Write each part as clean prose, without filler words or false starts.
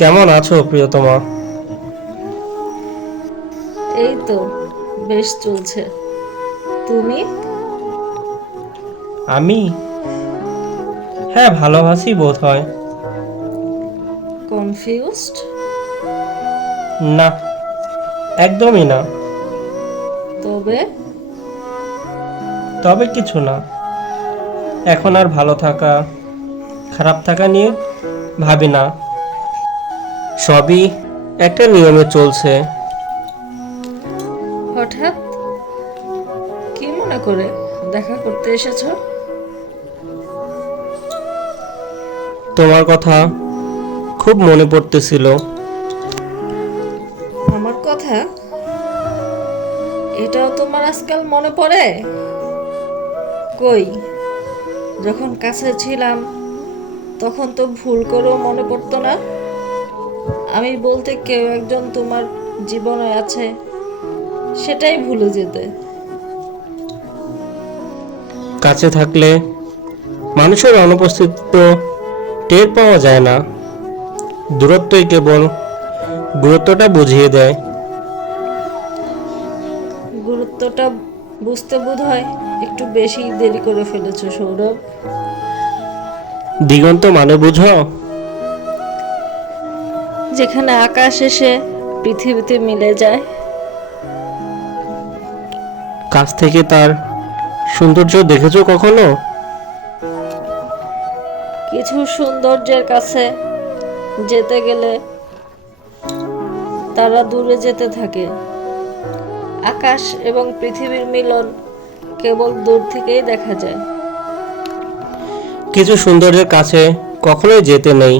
কেমন আছো প্রিয়তমা? এই তো বেশ চলছে। তুমি? আমি হ্যাঁ, ভালো আছি বোধ হয়। কনফিউজড? না, একদমই না। তবে তবে কিছু না। এখন আর ভালো থাকা খারাপ থাকা নিয়ে ভাবি না। সবই একটা নিয়মে চলছে। হঠাৎ কি মনে করে দেখা করতে এসেছো? তোমার কথা খুব মনে পড়তেছিল। আমার কথা? এটাও তোমার আজকাল মনে পড়ে? কই, যখন কাছে ছিলাম তখন তো ভুল করেও মনে পড়তো না। আমি বলতে কেউ একজন তোমার জীবনে আছে, সেটাই ভুলে যেতে। কাছে থাকলে মানুষের অনুপস্থিতি টের পাওয়া যায় না। দূরত্বই কেবল গুরুত্বটা বুঝিয়ে দেয়। গুরুত্বটা বুঝতে বোধ হয় একটু বেশি দেরি করে ফেলেছো সৌরভ। দিগন্ত মানে বুঝো? যেখানে আকাশ এসে পৃথিবীতে মিলে যায়। কাছ থেকে তার সৌন্দর্য দেখেছো কখনো? কিছু সৌন্দর্যের কাছে যেতে গেলে তারা দূরে যেতে থাকে। আকাশ এবং পৃথিবীর মিলন কেবল দূর থেকেই দেখা যায়। কিছু সৌন্দর্যের কাছে কখনোই যেতে নেই।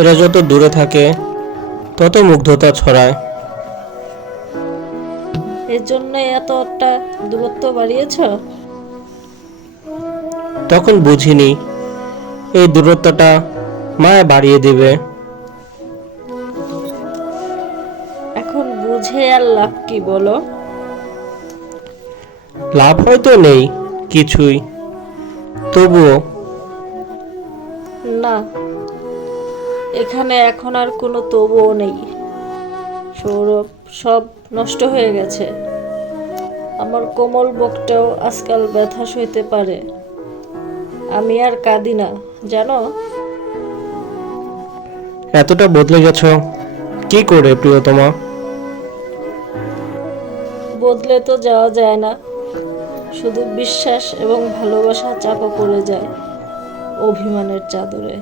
এরা যত দূরে থাকে তত মুগ্ধতা ছড়ায়। এর জন্য এতটা দূরত্ব বাড়িয়েছ? তখন বুঝিনি এই দূরত্বটা মায়া বাড়িয়ে দেবে। এখন বুঝে আর লাভ কি বলো? লাভ হয়তো নেই কিছুই, তবুও না, এখানে এখন আর কোনো তবুও নেই সৌরভ। সব নষ্ট হয়ে গেছে। আমার কোমল বুকটাও আজকাল ব্যথা সইতে পারে। আমি আর কাঁদি না, জানো। এতটা বদলে গেছো কি করে প্রিয়তমা? বদলে তো যাওয়া যায় না, শুধু বিশ্বাস এবং ভালোবাসা চাপা পড়ে যায় অভিমানের চাদরে।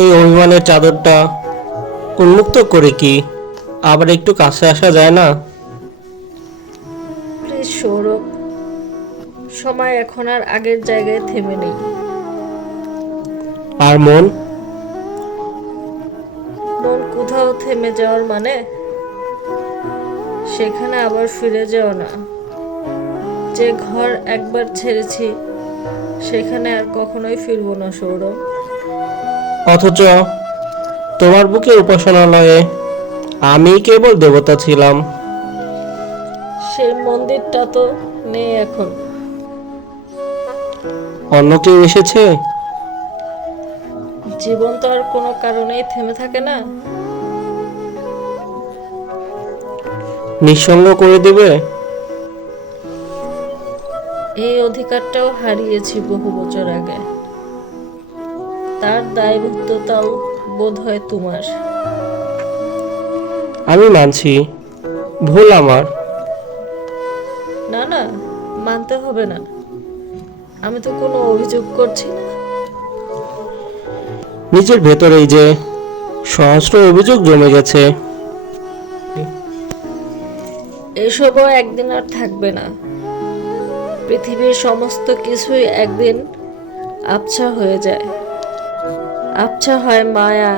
এই অভিমানের চাদরটা উন্মুক্ত করে কি আবার একটু কাছে আসা যায় না? প্লিজ সৌরভ, সময় এখন আর আগের জায়গায় থেমে নেই। আর মন? মন কোথাও থেমে যাওয়ার মানে সেখানে আবার ফিরে যাও না। যে ঘর একবার ছেড়েছি সেখানে আর কখনোই ফিরবো না সৌরভ। অথচ তোমার বুকে উপাসনালয়ে আমি কেবল দেবতা ছিলাম। সেই মন্দিরটা তো নেই এখন। অন্য কেউ এসেছে? জীবন তো আর কোনো কারণেই থেমে থাকে না। নিঃসঙ্গ করে দেবে? এই অধিকারটাও হারিয়েছি বহু বছর আগে। তার দায়বদ্ধতাও বোধ হয় তোমার। আমি মানছি ভুল আমার। না না, মানতে হবে না। আমি তো কোনো অভিযোগ করছি না। নিজের ভেতরেই যে সহস্র অভিযোগ জমে গেছে। এসবও একদিন আর থাকবে না। পৃথিবীর সমস্ত কিছুই একদিন আবছা হয়ে যায়। আবছা হয় মায়া,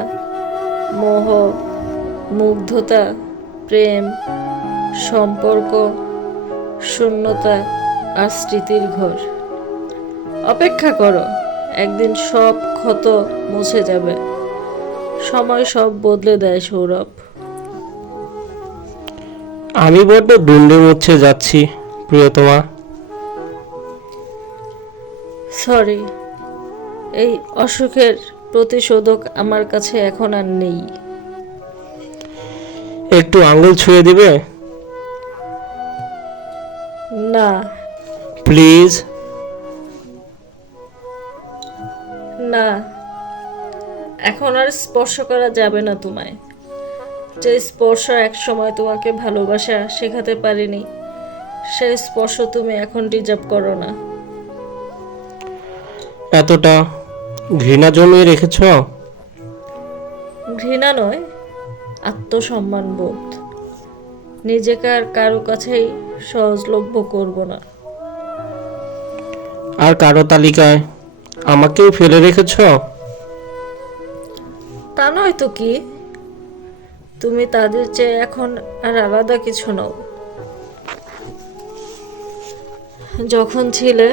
মোহ, মুগ্ধতা, প্রেম, সম্পর্ক, শূন্যতা আর স্মৃতির ঘর। অপেক্ষা করো, একদিন সব ক্ষত মুছে যাবে। সময় সব বদলে দেয় সৌরভ। আমি বড্ড দুন্ডে মুচ্ছে যাচ্ছি প্রিয়তমা। সরি, এই অসুখের প্রতিশোধক আমার কাছে এখন আর নেই। একটু আঙুল ছুঁয়ে দিবে না, প্লিজ? না, এখন আর স্পর্শ করা যাবে না তোমায়। যে স্পর্শ এক সময় তোমাকে ভালোবাসা শেখাতে পারিনি, সেই স্পর্শ তুমি এখন ডিজার্ভ করো না। এতটা ঘৃণা জমিয়ে রেখেছ? ঘৃণা নয়, আত্মসম্মান বোধ। নিজেকে আর কারো কাছেই সহজলভ্য করব না। আর কারো তালিকায় আমাকেও ফেলে রেখেছ? তা নয় তো কি, তুমি তাদের চেয়ে এখন আর আলাদা কিছু নও। যখন ছিলে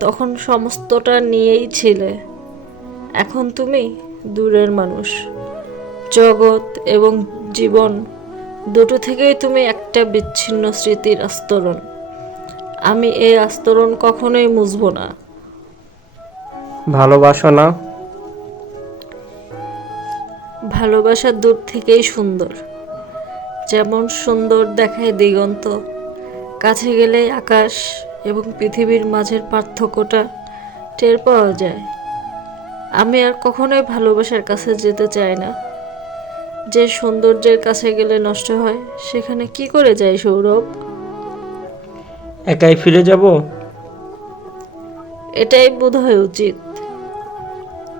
তখন সমস্তটা নিয়েই ছিলে। এখন তুমি দূরের মানুষ। জগৎ এবং জীবন দুটো থেকেই তুমি একটা বিচ্ছিন্ন স্মৃতির আস্তরণ। আমি এই আস্তরণ কখনোই মুছব না। ভালোবাসো না? ভালোবাসা দূর থেকেই সুন্দর। যেমন সুন্দর দেখায় দিগন্ত, কাছে গেলেই আকাশ এবং পৃথিবীর মাঝের পার্থক্যটা টের পাওয়া যায়। আমি আর কখনোই ভালোবাসার কাছে যেতে চাই না। যে সৌন্দর্যের কাছে গেলে নষ্ট হয়, সেখানে কি করে যাই সৌরভ? একাই ফিরে যাব? এটাই বোধহয় উচিত।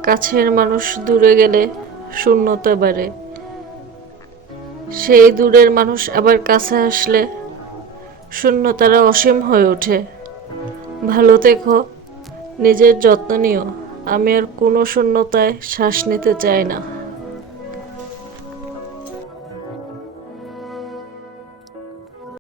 কাছের মানুষ দূরে গেলে শূন্যতা বাড়ে, সেই দূরের মানুষ আবার কাছে আসলে শূন্যতারা অসীম হয়ে ওঠে। ভালো থেকো, নিজের যত্ন নিও। আমি আর কোনো শূন্যতায় শ্বাস নিতে চাই না।